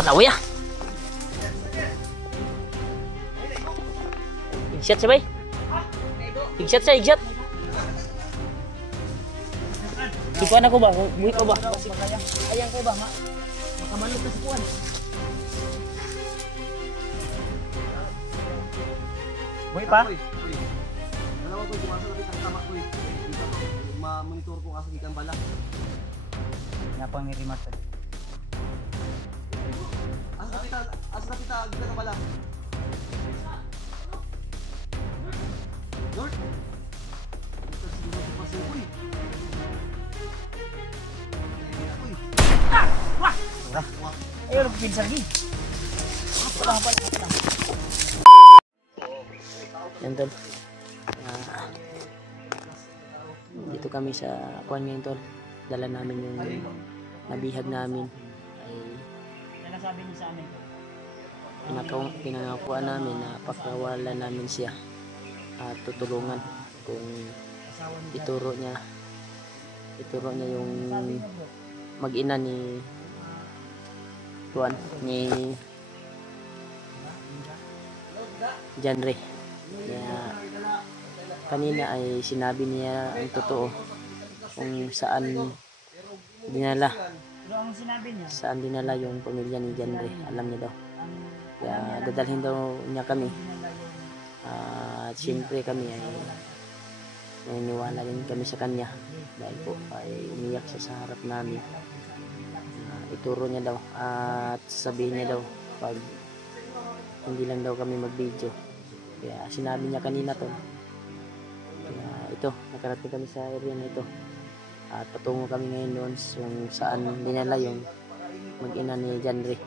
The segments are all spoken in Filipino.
tanaw ya. Igshot siya bay. Igshot siya, igshot. Ikuan ako ba? Buhi ko ba? Ayang ko ba? Makamalot na si Kuan. Buhi pa? Dalawa ko, kumasa na kitang tama ko eh. Ma-monitor ko kasi ikan bala. Napang nirimat tadi. Asa na kita, kita na bala. Lord? Ito siguro ko pa siya, uy. Wah! Ayo lu pinsan ni. Apa? Yan tol. Dito kami sa kuan ngayon tol. Dala namin yung nabihag namin. Ay Nasabi niya sa amin. pinangakuan namin na pakawalan namin siya at tutulungan kung ituro niya yung mag-ina ni Juan ni Janre. Kaya kanina ay sinabi niya ang totoo kung saan dinala yung pamilya ni Janre. Alam niya daw. Kaya dadalhin daw niya kami. At siyempre kami ay naniniwala din kami sa kanya dahil po ay umiyak siya sa harap namin. Ituro niya daw at sabihin niya daw pag hindi lang daw kami mag-video. Kaya sinabi niya kanina to. Kaya ito, nakarating kami sa area na ito. At patungo kami ngayon doon kung saan dinala yung mag-ina ni Janre.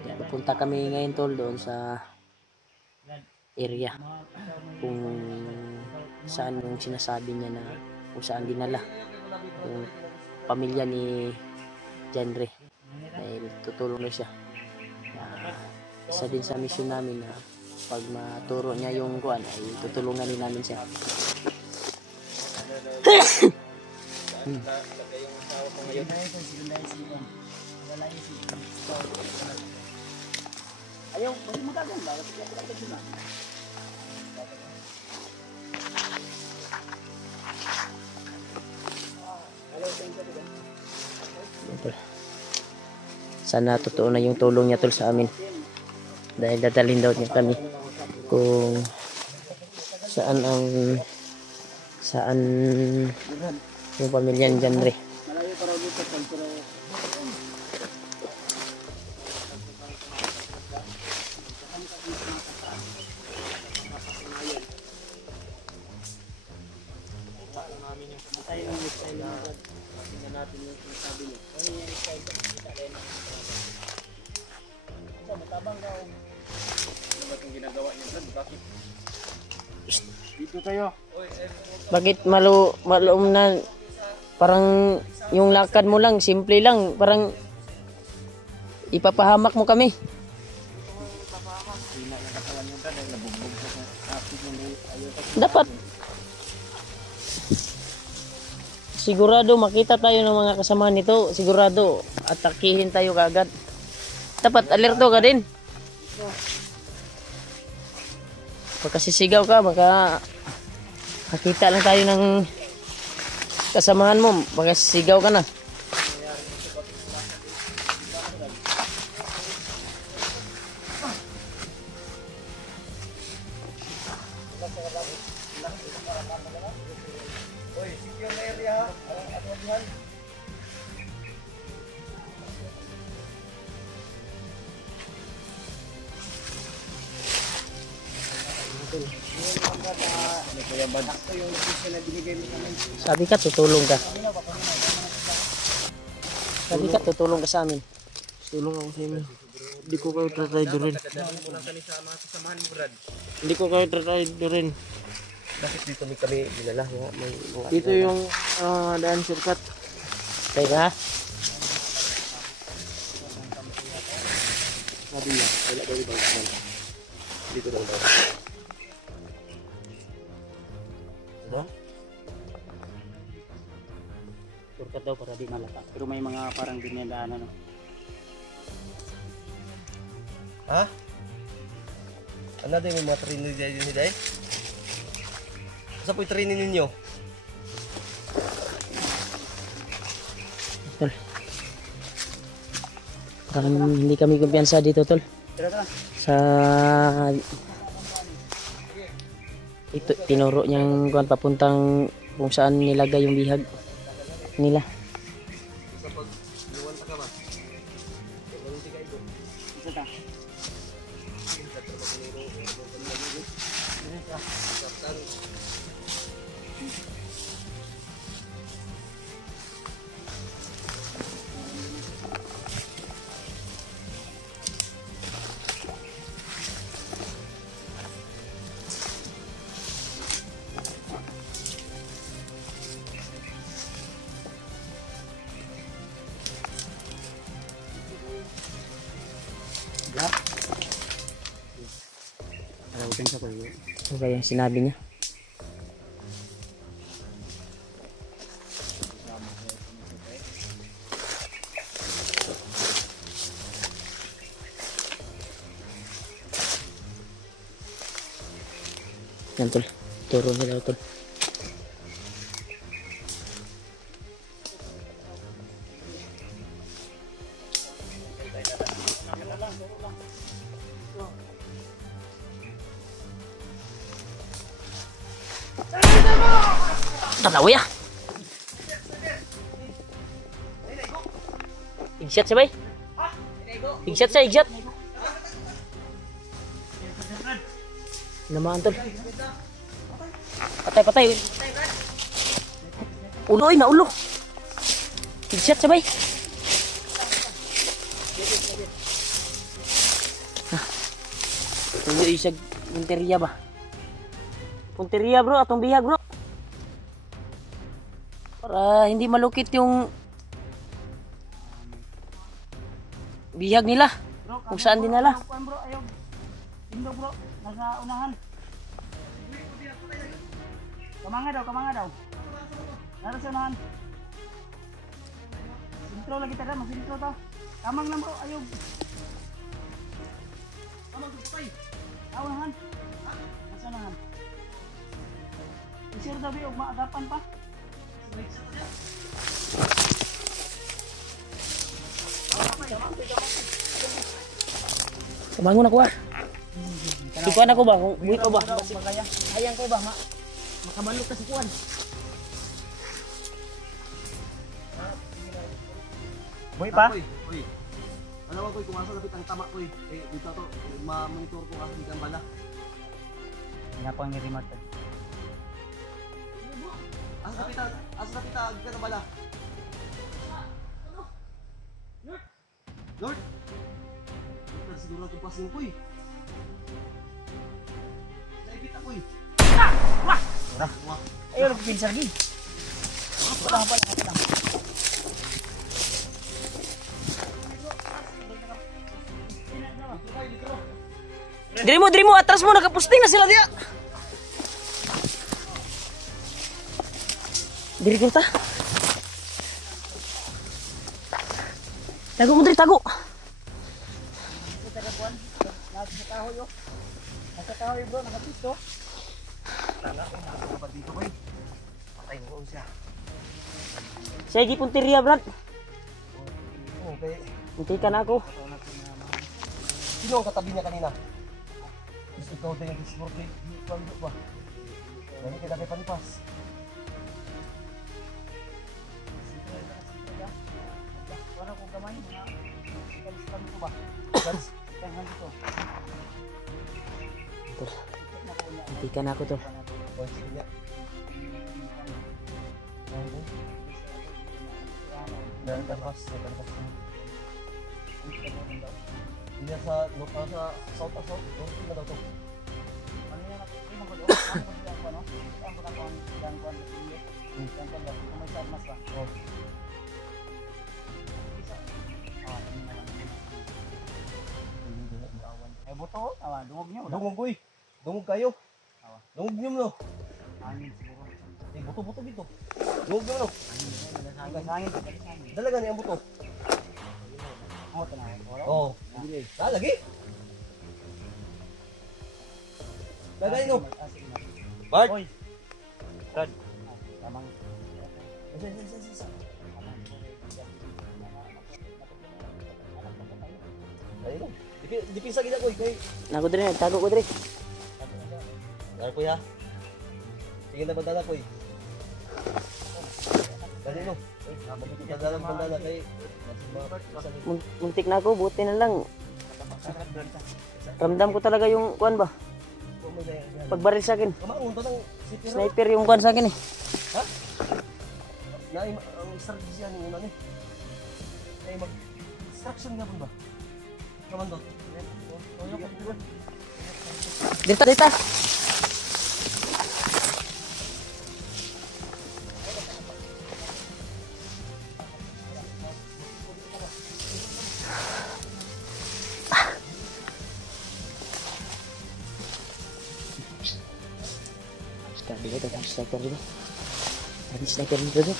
Kaya papunta kami ngayon tol doon sa area kung saan yung sinasabi niya na kung saan dinala yung pamilya ni Janre dahil tutulong na siya. Isa din sa mission namin na pag maturo niya yung kuan ay tutulungan din namin siya. Ayaw, pwede mo gagawin ba? Kasi ako lang na. Sana totoo na yung tulong niya tol sa amin dahil dadalhin daw niya kami kung saan yung pamilya ni Janre. Malayo para dito pero Dito tayo. Bakit malum na parang yung lakad mo lang simple lang, parang ipapahamak mo kami. Dapat sigurado makita tayo ng mga kasama nito, sigurado atakihin tayo kaagad. Dapat alerto ka din. Pagkasisigaw ka, makita lang tayo ng kasamahan mo, pagkasisigaw ka na. Sabi ka tutulong ka. Sabi ka tutulong ka sa amin. Tulong ako sa inyo. Hindi ko kayo tataydorin. Hindi ko kayo tataydorin. Bakit dito kami dinala? Dito yung daan shortcut. Teka. Sabi niya, wala daw ibang daan. Dito daw daw. Diba? Shortcut daw para di malata. Pero may mga parang dinadaanan, no? Ha? Ano din yung mga training dyan yun, Hiday? Asa po yung training ninyo? Tol. Parang hindi kami kumpiyansa dito, tol. Tara. Sa ito tinuro niyang kuan papuntang kung saan nilagay yung bihag nila. Isa ta. Ano kaya yung sinabi niya? Yan, tol. Turo nila, tol. Tatawa ya. Igshot siya, bay? Igshot siya, igshot. Naman, tol. Patay, patay. Ulo, ay, naulo. Igshot siya, bay? Tuloy isag punteriya ba? Punteriya, bro, atong bihag, bro. Para hindi malukit yung bihag nila. Bro, Kung saan dinala. Bro, ayaw. Indo, bro. Nasa unahan. Kamanga daw. Nara sa unahan. Sintro lagi tayo, masintro to. Kamang lang, bro, ayaw. Kamang tutay. Unahan. Nasa unahan. Isir daw, bro, maagapan pa. Kabangon ako ah. Sikuan ako ba? Buwi ko ba? Hayang kayo ba? Makabalok ka sa kuwan. Buwi pa? Uy. Ano ba, kung asa lapit ang tama ko, dito to, ma-monitor ko kasi kang bala. Hindi na po ang remote. Asa lapit ang kang bala. Lord! Ito siguro itong pasin ko eh. Naibit ako eh. Wah! Ayaw, pinsar din. Wala. Diri mo, atras mo, nakapusting na sila dia. Diri kita. Tago mo diri, tago. Nasa kahoy, bro, nakapisto. Tala, ano ba dito ko eh? Patay mo siya. Sige, punteriya, Brad. Okay. Hintikan ako. Sino ang katabi niya kanina? Gusto ikaw din yung security. Hindi ba? Dahil kita kay panipas. Wala kong kamay, mga kalis-kalis ko ba? Guys, Kaya dito. Hintikan ako to. oh, sige niya. Dahil panipas. Hindi sa north, sa south, north na daw to. Ano yan? Ano ba ito? Ano ba ito? Ano ba ito? Yan ko ang liit. Yan ko ang kung may sarmas ba? Oh. Ay buto, dungog niyo. Dungog ko eh. Dungog kayo. Dungog niyo no. Anin siguro. buto-buto dito. Huwag mo ano. Gasangin. Gasangin. Dalaga niya ang buto. Oh, tenang. Oo. Lagi. Lagay no. Bart. Oy. Brad. Tamang. Ayun. Dipisa gid ako kay. Nago diri, tago ko diri. Dala ko ya. Sige na bandala ko. Dali no. Bandala bandala kay. Muntik na ako, buti na lang. Ramdam ko talaga yung kuan ba? Pagbaril sa akin. Kumaon to ng city na. Sniper yung kuan sa akin eh. Ha? Naay ang strategy ani una ni. Ay mag instruction nga ba? Kamando. Dito, dito. Dito, ada sniper dito. Ada sniper dito.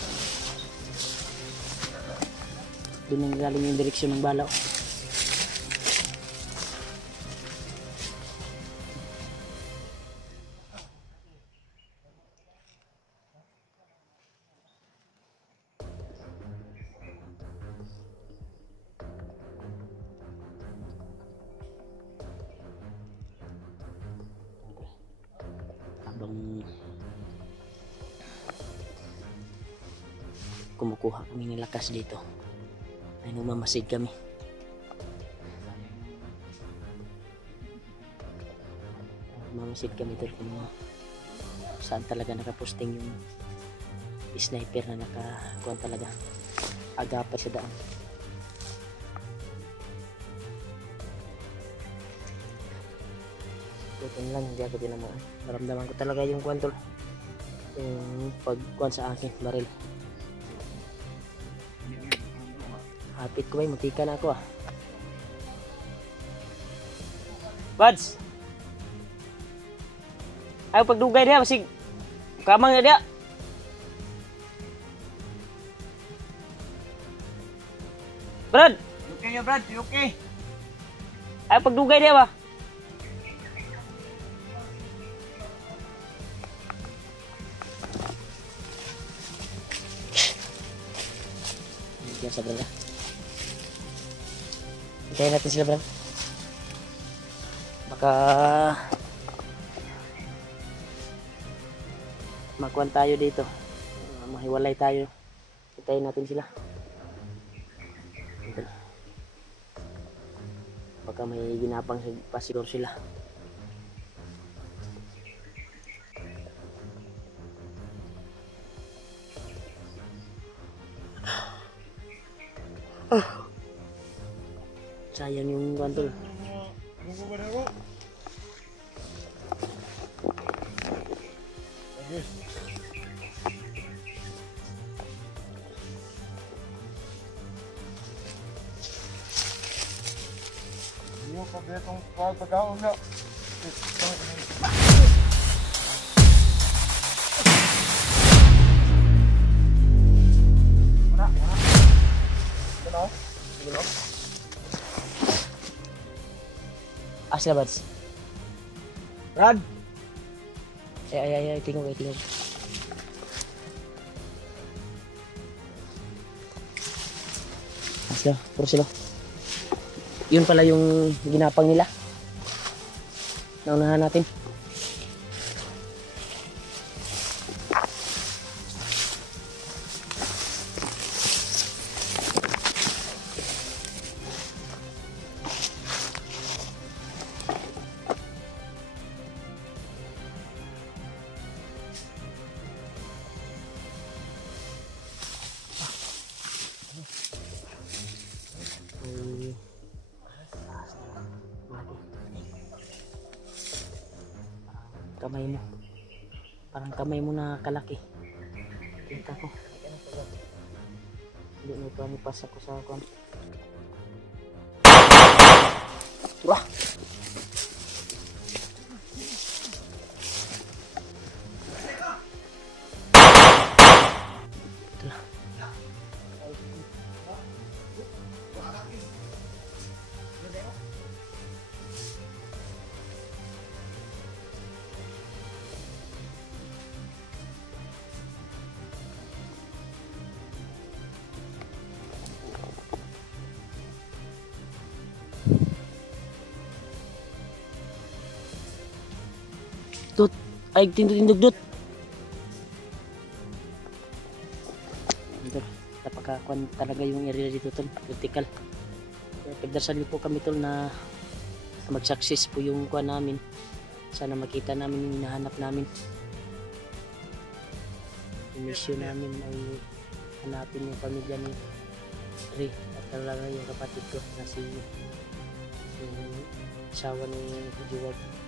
Doon ang galing yung direksyon ng bala. Habang kumukuha kami ng lakas dito ay nagmamasid kami. Nagmamasid kami dito kung saan talaga nakaposting yung sniper na nakakuha talaga agapay sa daan. Ito lang, hindi ako tinamaan. Naramdaman ko talaga yung kwento, yung pagkuhan sa akin, baril. Hapit ko ba, mutika na ako ah. Buds! Ayaw pagdugay niya, masig kamang na niya. Brad! Okay ya, Brad. Okay. Ayaw pagdugay niya ba? Yan sa brad. Hintayin natin sila brad. Baka makuhan tayo dito. Mahiwalay tayo. Hintayin natin sila. Baka may ginapang pa siguro sila. Sayang yung kwantol. Yung kabetong pagkakaon na. Asla Bads. Brad. Ay, tingog. Asla, puro sila. Yun pala yung ginapang nila. Naunahan natin. Kamay mo. Parang kamay mo na kalaki. Kita ko. Hindi na ito anipas ako sa kwan. Wah! tut ay tindog-tindog. Tol, napakakuan talaga yung area dito tol, critical. Kaya pagdarasal niyo po kami tol na mag-success po yung kuan namin. Sana makita namin yung hinahanap namin. Yung mission namin ay hanapin yung pamilya ni Ray at talaga yung kapatid ko na si yung asawa ni Juwag.